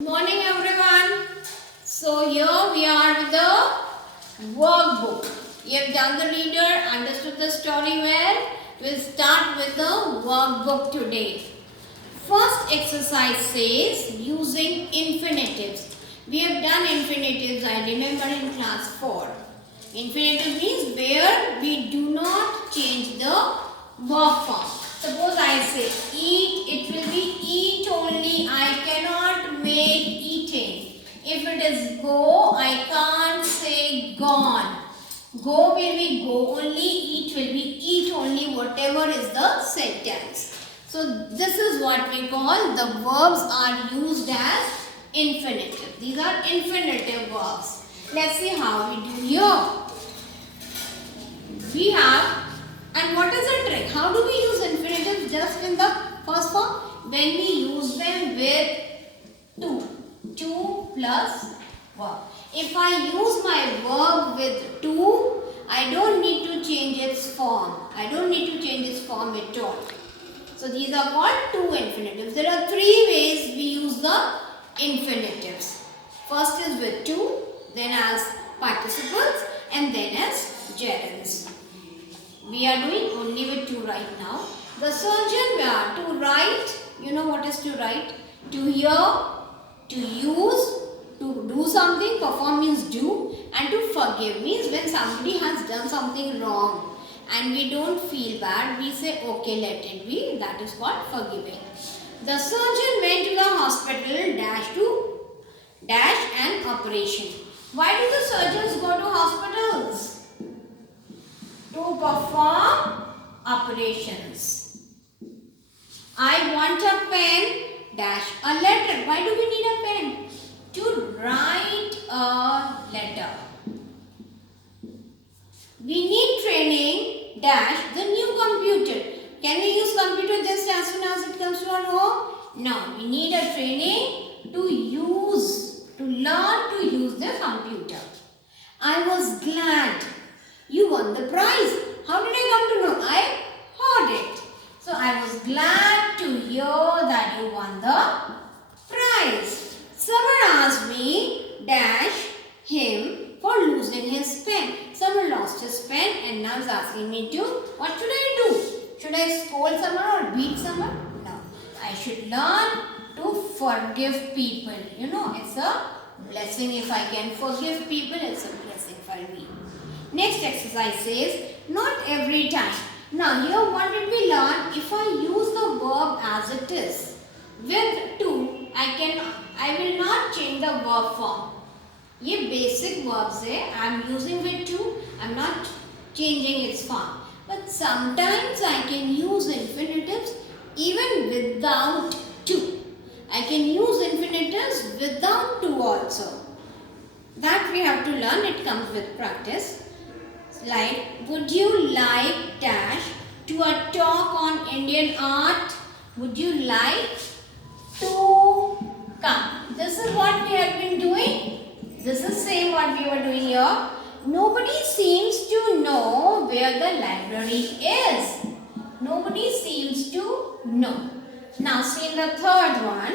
Morning everyone. So here we are with the workbook. You have done the reader, understood the story well. We'll start with the workbook today. First exercise says using infinitives. We have done infinitives, I remember, in class 4. Infinitive means where we do not change the verb form. Suppose I say eat, it will be eat only. I cannot make eating. If it is go, I can't say gone. Go will be go only, eat will be eat only, whatever is the sentence. So this is what we call the verbs are used as infinitive. These are infinitive verbs. Let's see how we do here. We have, and what is the trick? How do we use infinitives just in the first form? When we use them with two plus verb. If I use my verb with to, I don't need to change its form. I don't need to change its form at all. So these are called two infinitives. There are three ways we use the infinitives. First is with to, then as participles, and then as gerunds. We are doing only with to right now. The surgeon, to write, you know what is to write? To hear, to use, to do something, perform means do, and to forgive means when somebody has done something wrong and we don't feel bad, we say okay, let it be. That is called forgiving. The surgeon went to the hospital dash an operation. Why do the surgeons go to hospitals? To perform operations. I want a pen dash a letter. Why do we need a pen? To write a letter. We need training dash the new computer. Can we use computer just as soon as it comes to our home? No, we need a training to learn to use the computer. I was glad you won the prize. How did I come to know? I heard it. So I was glad to hear that you won the prize. Someone asked me dash him for losing his pen. Someone lost his pen and now is asking me to, what should I do? Should I scold someone or beat someone? No. I should learn to forgive people. You know, it's a blessing if I can forgive people. It's a blessing for me. Next exercise says, not every time. Now here what did we learn? If I use the verb as it is, with to, I will not change the verb form. ये basic verbs है. I am using with to, I am not changing its form. But sometimes I can use infinitives even without to. I can use infinitives without to also. That we have to learn. It comes with practice. Like, would you like dash to a talk on Indian art? Would you like to come? This is what we have been doing. This is same what we were doing here. Nobody seems to know where the library is. Nobody seems to know. Now see in the third one.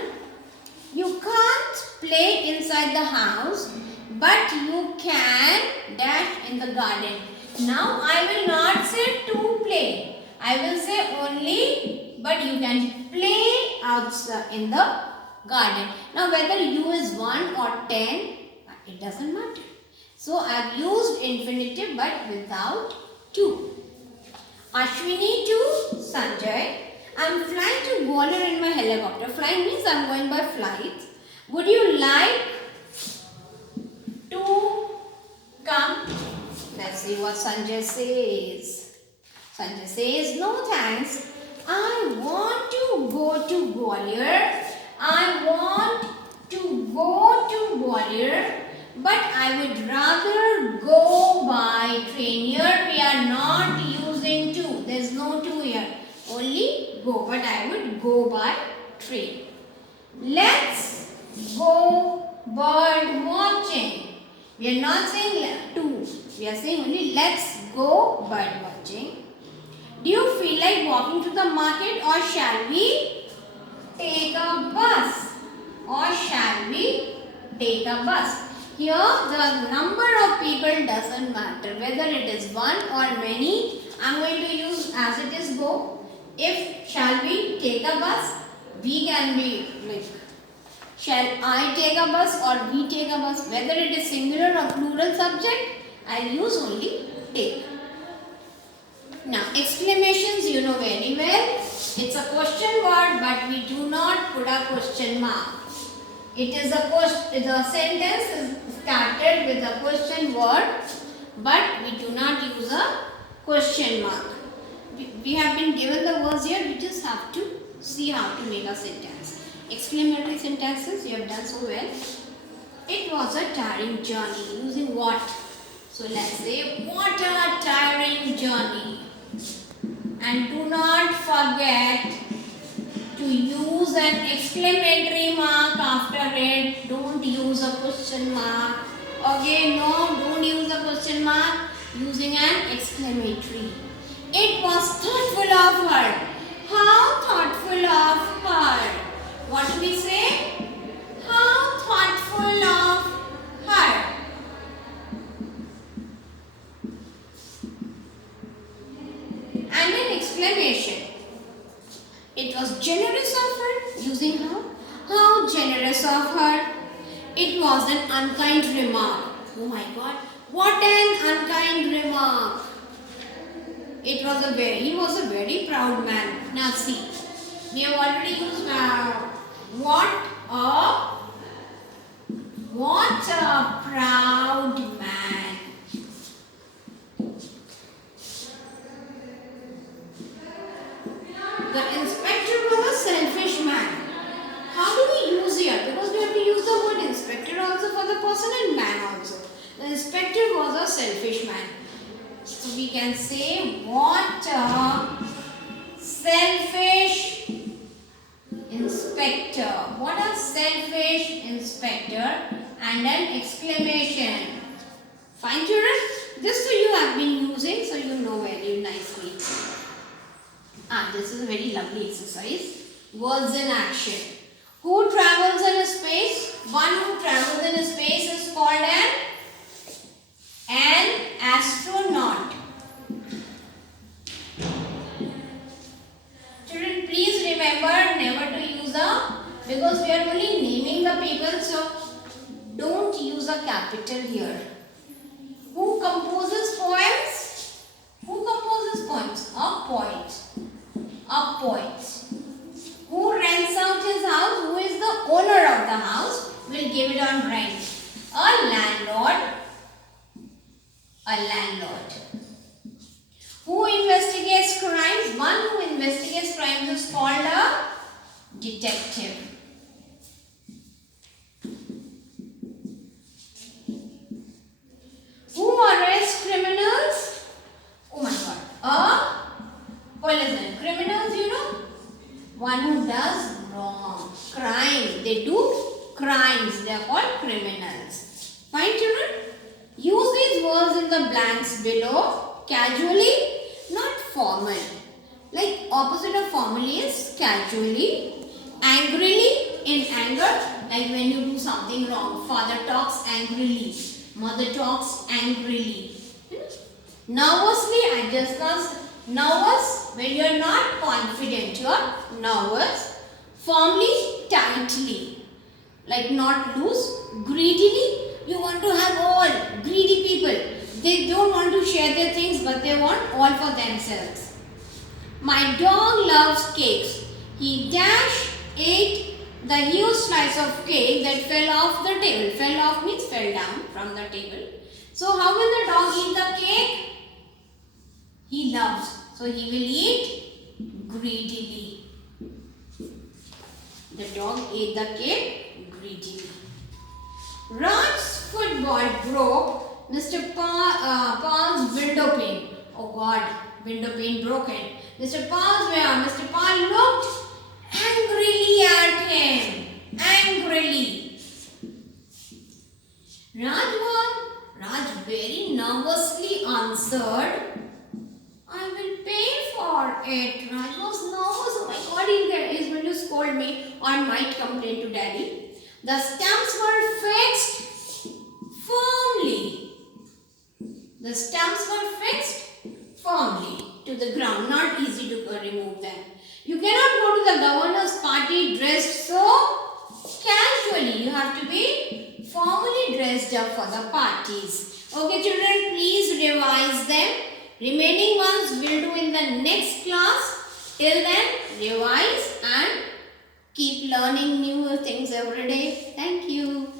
You can't play inside the house, but you can dash in the garden. Now I will not say to play. I will say only, but you can play outside in the garden. Now whether you is 1 or 10, it doesn't matter. So I have used infinitive but without to. Ashwini to Sanjay. I am flying to Gwalior in my helicopter. Flying means I am going by flight. Would you like to come? Let's see what Sanjay says. Sanjay says, no thanks. I want to go to Gwalior. I want to go to Gwalior, but I would rather go by train. Here we are not using to. There is no to here. Only go, but I would go by train. Let's go bird watching. We are not saying to. We are saying only let's go bird watching. Do you feel like walking to the market or shall we take a bus? or shall we take a bus? Here the number of people doesn't matter whether it is one or many. I'm going to use as it is go. If shall we take a bus, we can be like shall I take a bus or we take a bus. Whether it is singular or plural subject, I'll use only take. Now exclamations you know very well. It's a question word but we do not put a question mark. It is a question, the sentence is started with a question word but we do not use a question mark. We have been given the words here, we just have to see how to make a sentence. Exclamatory sentences you have done so well. It was a tiring journey. Using what? So let's say what a tiring journey. And do not forget to use an exclamatory mark after it. Don't use a question mark. Okay, no, don't use a question mark. Using an exclamatory. It was thoughtful of her. How thoughtful of her. What do we say? How thoughtful of her. And an exclamation. It was generous of her. Using how? How generous of her. It was an unkind remark. Oh my God. What an unkind remark. He was a very proud man. Now see. We have already used what a proud man. The inspector was a selfish man. How do we use here? Because we have to use the word inspector also for the person and man also. The inspector was a selfish man. So we can say what a selfish inspector. What a selfish inspector and an exclamation. Fine children? This so you have been using so you know very nicely. This is a very lovely exercise. Words in action. Who travels in space? One who travels in space is called an astronaut. Children, please remember never to use because we are only naming the people, so don't use a capital here. Who composes poems? Who composes poems? A poet. A poet. Who rents out his house? Who is the owner of the house? Will give it on rent. A landlord. A landlord. Who investigates crimes? One who investigates crimes is called a detective. Who arrests criminals? Oh my God. A policeman. Criminals, you know? One who does wrong. Crime. They do crimes. They are called criminals. Fine, children? Use these words in the blanks below. Casually, not formal. Like opposite of formally is casually. Angrily, in anger. Like when you do something wrong. Father talks angrily. Mother talks angrily. Nervously, I discussed. Nervous, when you are not confident, you are nervous. Firmly, tightly. Like not loose. Greedily, you want to have all. Greedy people. They don't want to share their things but they want all for themselves. My dog loves cakes. He ate the huge slice of cake that fell off the table. Fell off means fell down from the table. So how will the dog eat the cake? He loves. So he will eat greedily. The dog ate the cake greedily. Raj's football broke Mr. Paul's window pane. Oh God, window pane broken. Mr. Paul looked angrily at him. Angrily. Raj very nervously answered, I will pay for it. Raj was nervous. Oh my God, he's going to scold me or might complain to daddy. The stamps were fixed firmly. The stamps were fixed firmly to the ground. Not easy to remove them. You cannot go to the governor's party dressed so casually. You have to be formally dressed up for the parties. Okay children, please revise them. Remaining ones we'll do in the next class. Till then, revise and keep learning new things every day. Thank you.